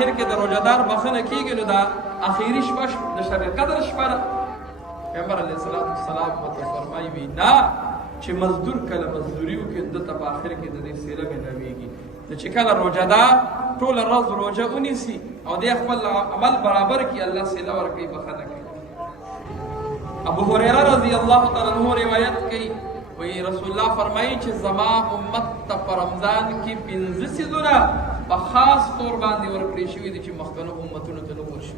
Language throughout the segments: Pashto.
آخر کې د روزدار بخنه کیږي نو دا اخیری شپه د شب قدر شپه ده. پیغمبر علیه الصلاۃ والسلام ورته فرمایي وي نه چې مزدور کله مزدوري وکړي دته په آخر کې د دې سیله ملاویږي. نو چې کله روزدار ټوله ورځ روزه ونیسي او د خپل عمل برابر کړي الله سیله ورکوي بخنه کوي. ابو هريره رضی الله تعالی عنہ روایت کوي وی رسول الله فرمایي چې زما امت ته په رمضان کې 15 څیزونه په خاص طور باندې ورکړي شوي دي چې مخکنو امتونو ته نه ورشي.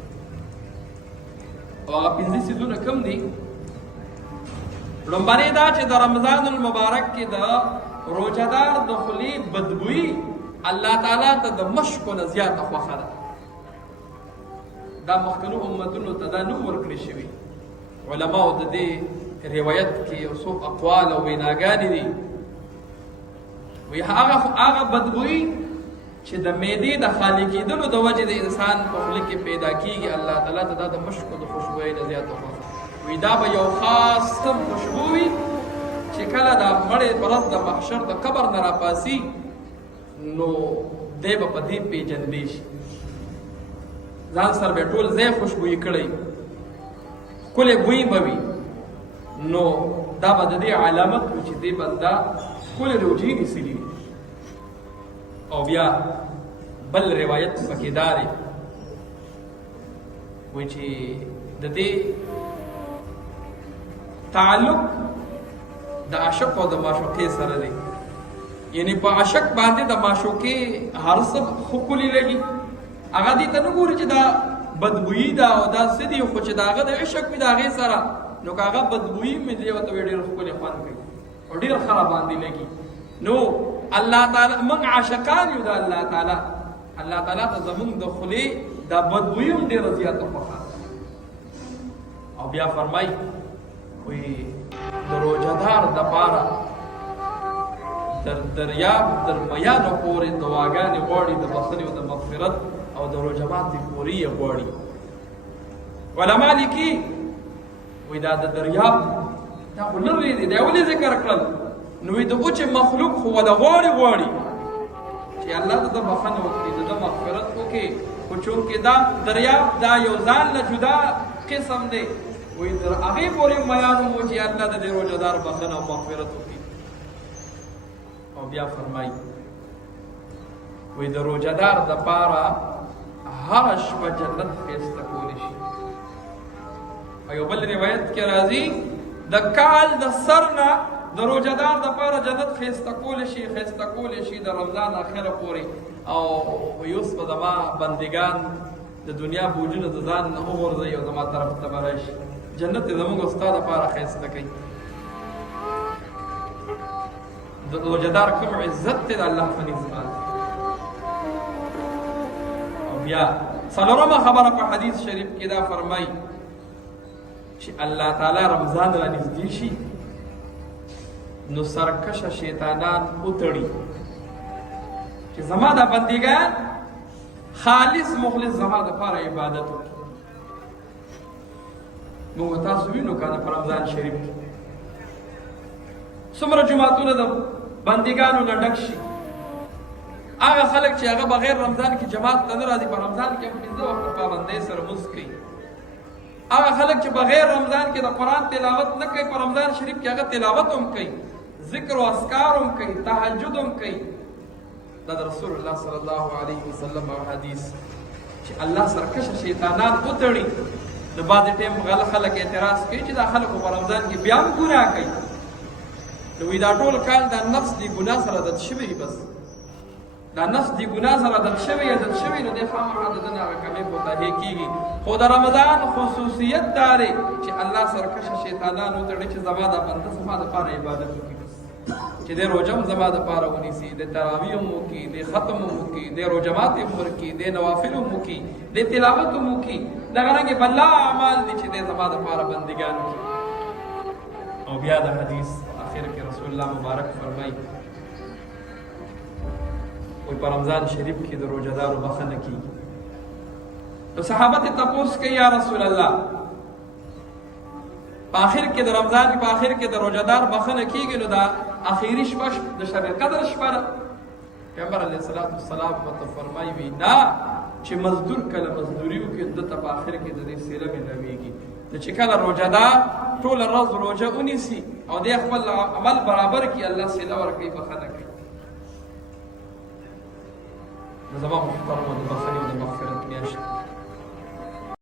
او هغه 15 څیزونه کوم دي؟ لومبنی دا چې د رمضان المبارک کې د روزدار د خولې بدبویي الله تعالی ته د مشکو نه زیاته خوښه ده. دا مخکنو امتونو ته دا نه ورکړي شوي. علماء د دې روایت کې یو څو اقوال او ویناګانې دي. وی هغه بدبویي چې د معدې د خالي کېدلو د وجې د انسان په خوله کې پیدا کېږي الله تعالی ته دا د مشکو د خوشبویۍ نه زیاته خوښه. وی دا به یو خاص سم خوشبو وي چې کله دا مړی په ورځ د محشر د قبر نه راپاسي نو دی به په دې پېژندی شي. ځان سره به ټول ځای خوشبویي کړی ښکلی بوی به وي نو دا به د دې علامت وي چې دې بنده ښکلې روجې نیسلي وي. او بیا بل روایت پکې دا دی وایي چې د دې تعلق د عاشق او د معشوقې سره دی. یعنی په عاشق باندې د معشوقې هر څه ښکلي لګي. هغه دې ته نه ګوري چې دا بدبویي ده او دا څه دي خو چې د هغه د عشق وي د هغې سره نو که هغه بدبویي مې دی ورته ډېر ښکلې خوند کوي او ډېر ښه راباندې لګي. نو الله تعالی موږ عاشقان یو د الله تعالی. الله تعالی ته زموږ د خولې دا بدبویي هم ډېره زیاته خوښه. او بیا فرمایي وایي د روزهدار دپاره در دریاب در میانو پورې دعاګانې غواړي د بخښنې او د مغفرت او د روژه ماتې پورې یې غواړي. علما لیکي وایي دا د دریاب دا خو لرې دی دا ولې ذکر کړل؟ نو وایي د اوچې مخلوق خو د غواړي چې الله د ده بخښنه وکړي د ده مغفرت وکړي. خو چونکې دا دریاب دا یو ځان له جدا قسم دی وایي تر هغې پورې میانو مو چې الله د دې روژهدار بخښنه او مغفرت وکړي. او بیا فرمایي وایي د روژهدار دپاره هره شپه جنت ښایسته کولی شي. او یو بل روایت کې راځي د کال د سر نه د روژهدار دپاره جنت ښایسته کولی شي د رمضان اخره پورې. او اوس به زما بندګان د دنیا بوجونه د ځان نه وغورځوي او زما طرف ته به راشي. جنت یې زموږ او ستا دپاره ښایسته کوي. د روژهدار کوم عزت دی د الله په نزد باندې. او بیا څلورمه خبره په حدیث شریف کې دا فرمایي چې الله تعالی رمضان را نږدې شي نو سرکشه شیطانان وتړي چې زما دا بندګان خالص مخلص زما دپاره عبادت وکړي. موږ تاسو وینو که په رمضان شریف کې څومره جوماتونه د بندګانو نه ډک شي. هغه خلک چې هغه بغیر رمضان کې جماعت ته نه راځي په رمضان کې هم 15 وخته پابندۍ سره لمونځ کوي. هغه خلک چې بغیر رمضان کې د قرآن تلاوت نه کوي په رمضان شریف کې هغه تلاوت هم کوي ذکر او اذکار هم کوي تهجد هم کوي. دا د رسول الله صلی الله علیه وسلم او حدیث چې الله سرکشه شیطانان وتړي. نو بعضې ټایم غله خلک اعتراض کوي چې دا خلکو په رمضان کې بیا هم ګناه کوي. نو وایي دا ټول کال دا نفس دې ګناه سره عادت شوی بس دا نفس دې ګناه سره عادت شوی نو دی خامخا د ده نه هغه کمې کوتاهي کېږي. خو د رمضان خصوصیت دا دی چې الله سرکشه شیطانان وتړي چې زما دا بنده زما دپاره عبادت وکړي بس چې دی روژه هم زما دپاره ونیسي د تراویح هم وکړي د ختم هم وکړي د روژه ماتې هم ورکړي د نوافل هم وکړي د تلاوت هم وکړي. دغه رنګې بلا اعمال دي چې دی زما دپاره بندګان وکړي. او بیا د حدیث آخر کې رسول الله مبارک فرمایي وایي په رمضان شریف کې د روژهدارو بخښنه کېږي. نو صحابه ته تپوس کوي یا رسول الله په آخر کې د رمضان په آخر کې د روژهدار بخښنه کېږي نو دا اخیری شپه د شب قدر شپه ده. پیغمبر علیه الصلاۃ والسلام ورته فرمایي وایي نه چې مزدور کله مزدوري وکړي د ته په آخر کې د دې سیله ملاویږي نو چې کله روژهدار ټوله ورځ روژه ونیسي او دی خپل عمل برابر کړي الله سیله ورکوي بخښنه کوي نو زما محترمو د بخښنې او د مغفرت میاشت